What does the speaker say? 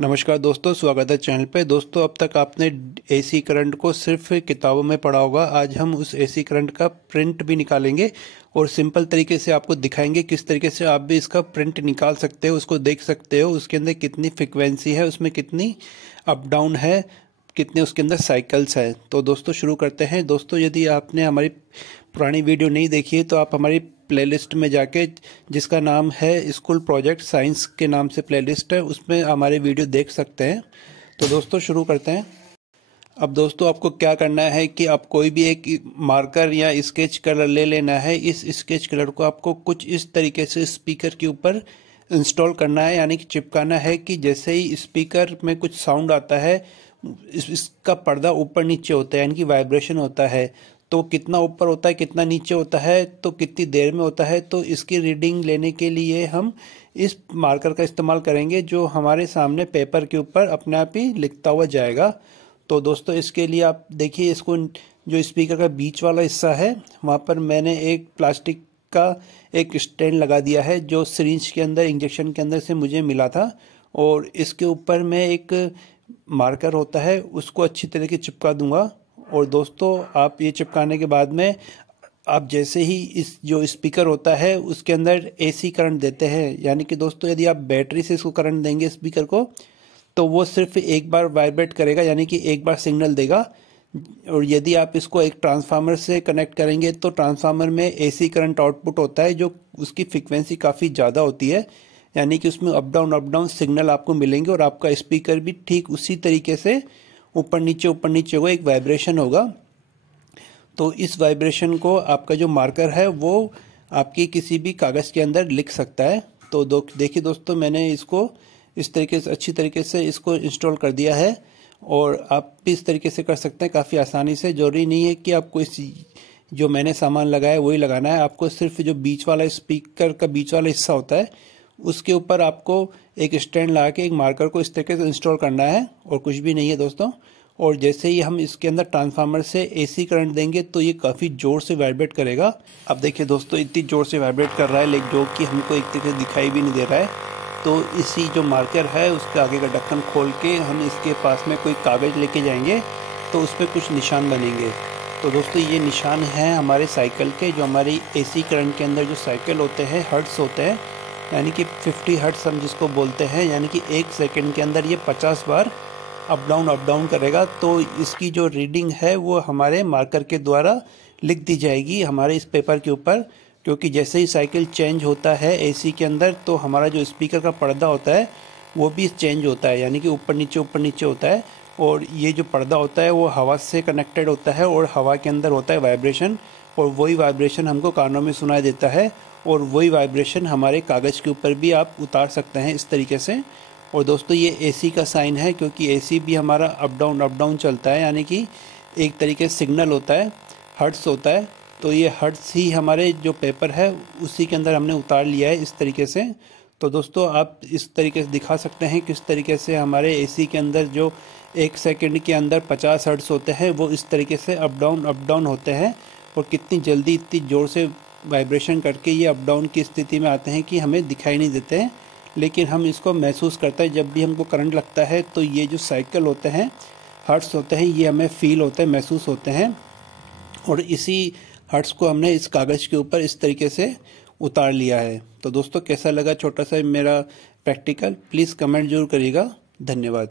नमस्कार दोस्तों, स्वागत है चैनल पे। दोस्तों, अब तक आपने एसी करंट को सिर्फ किताबों में पढ़ा होगा। आज हम उस एसी करंट का प्रिंट भी निकालेंगे और सिंपल तरीके से आपको दिखाएंगे किस तरीके से आप भी इसका प्रिंट निकाल सकते हो, उसको देख सकते हो। उसके अंदर कितनी फ्रिक्वेंसी है, उसमें कितनी अप डाउन है, कितने उसके अंदर साइकिल्स है। तो दोस्तों शुरू करते हैं। दोस्तों, यदि आपने हमारी पुरानी वीडियो नहीं देखी है तो आप हमारी प्लेलिस्ट में जाके, जिसका नाम है स्कूल प्रोजेक्ट साइंस के नाम से प्लेलिस्ट है, उसमें हमारे वीडियो देख सकते हैं। तो दोस्तों शुरू करते हैं। अब दोस्तों, आपको क्या करना है कि आप कोई भी एक मार्कर या स्केच कलर ले लेना है। इस स्केच कलर को आपको कुछ इस तरीके से स्पीकर के ऊपर इंस्टॉल करना है, यानी कि चिपकाना है कि जैसे ही स्पीकर में कुछ साउंड आता है, इसका पर्दा ऊपर नीचे होता है, यानी कि वाइब्रेशन होता है। तो कितना ऊपर होता है, कितना नीचे होता है, तो कितनी देर में होता है, तो इसकी रीडिंग लेने के लिए हम इस मार्कर का इस्तेमाल करेंगे, जो हमारे सामने पेपर के ऊपर अपने आप ही लिखता हुआ जाएगा। तो दोस्तों, इसके लिए आप देखिए, इसको जो स्पीकर का बीच वाला हिस्सा है, वहाँ पर मैंने एक प्लास्टिक का एक स्टैंड लगा दिया है, जो सिरिंज के अंदर, इंजेक्शन के अंदर से मुझे मिला था। और इसके ऊपर मैं एक मार्कर होता है, उसको अच्छी तरीके चिपका दूंगा। और दोस्तों, आप ये चिपकाने के बाद में आप जैसे ही इस जो स्पीकर होता है उसके अंदर एसी करंट देते हैं, यानी कि दोस्तों यदि आप बैटरी से इसको करंट देंगे स्पीकर को, तो वो सिर्फ एक बार वाइब्रेट करेगा, यानी कि एक बार सिग्नल देगा। और यदि आप इसको एक ट्रांसफार्मर से कनेक्ट करेंगे तो ट्रांसफार्मर में एसी करंट आउटपुट होता है, जो उसकी फ्रिक्वेंसी काफ़ी ज़्यादा होती है, यानी कि उसमें अप डाउन सिग्नल आपको मिलेंगे। और आपका स्पीकर भी ठीक उसी तरीके से ऊपर नीचे होगा, एक वाइब्रेशन होगा। तो इस वाइब्रेशन को आपका जो मार्कर है वो आपकी किसी भी कागज़ के अंदर लिख सकता है। तो देखिए दोस्तों, मैंने इसको इस तरीके से अच्छी तरीके से इसको इंस्टॉल कर दिया है। और आप भी इस तरीके से कर सकते हैं काफ़ी आसानी से। जरूरी नहीं है कि आपको इस जो मैंने सामान लगाया वही लगाना है। आपको सिर्फ जो बीच वाला स्पीकर का बीच वाला हिस्सा होता है, उसके ऊपर आपको एक स्टैंड लगा के एक मार्कर को इस तरीके से इंस्टॉल करना है, और कुछ भी नहीं है दोस्तों। और जैसे ही हम इसके अंदर ट्रांसफार्मर से एसी करंट देंगे तो ये काफ़ी ज़ोर से वाइब्रेट करेगा। अब देखिए दोस्तों, इतनी ज़ोर से वाइब्रेट कर रहा है, लेकिन जो कि हमको एक तरीके से दिखाई भी नहीं दे रहा है। तो इसी जो मार्कर है उसके आगे का ढक्कन खोल के हम इसके पास में कोई कागज़ लेके जाएंगे, तो उस पर कुछ निशान बनेंगे। तो दोस्तों, ये निशान हैं हमारे साइकिल के, जो हमारी एसी करंट के अंदर जो साइकिल होते हैं, हर्ट्स होते हैं, यानी कि 50 हर्ट्स हम जिसको बोलते हैं, यानी कि 1 सेकंड के अंदर ये 50 बार अप डाउन करेगा। तो इसकी जो रीडिंग है वो हमारे मार्कर के द्वारा लिख दी जाएगी हमारे इस पेपर के ऊपर। क्योंकि जैसे ही साइकिल चेंज होता है एसी के अंदर, तो हमारा जो स्पीकर का पर्दा होता है वो भी चेंज होता है, यानी कि ऊपर नीचे होता है। और ये जो पर्दा होता है वो हवा से कनेक्टेड होता है, और हवा के अंदर होता है वाइब्रेशन, और वही वाइब्रेशन हमको कानों में सुनाई देता है। और वही वाइब्रेशन हमारे कागज़ के ऊपर भी आप उतार सकते हैं इस तरीके से। और दोस्तों, ये एसी का साइन है, क्योंकि एसी भी हमारा अप डाउन चलता है, यानी कि एक तरीके से सिग्नल होता है, हर्ट्स होता है। तो ये हर्ट्स ही हमारे जो पेपर है उसी के अंदर हमने उतार लिया है इस तरीके से। तो दोस्तों, आप इस तरीके से दिखा सकते हैं किस तरीके से हमारे एसी के अंदर जो 1 सेकंड के अंदर 50 हर्ट्स होते हैं वो इस तरीके से अप डाउन होते हैं, और कितनी जल्दी इतनी ज़ोर से वाइब्रेशन करके ये अप डाउन की स्थिति में आते हैं कि हमें दिखाई नहीं देते हैं, लेकिन हम इसको महसूस करते हैं। जब भी हमको करंट लगता है तो ये जो साइकिल होते हैं, हर्ट्स होते हैं, ये हमें फील होते हैं, महसूस होते हैं। और इसी हर्ट्स को हमने इस कागज़ के ऊपर इस तरीके से उतार लिया है। तो दोस्तों, कैसा लगा छोटा सा मेरा प्रैक्टिकल, प्लीज़ कमेंट जरूर करिएगा। धन्यवाद।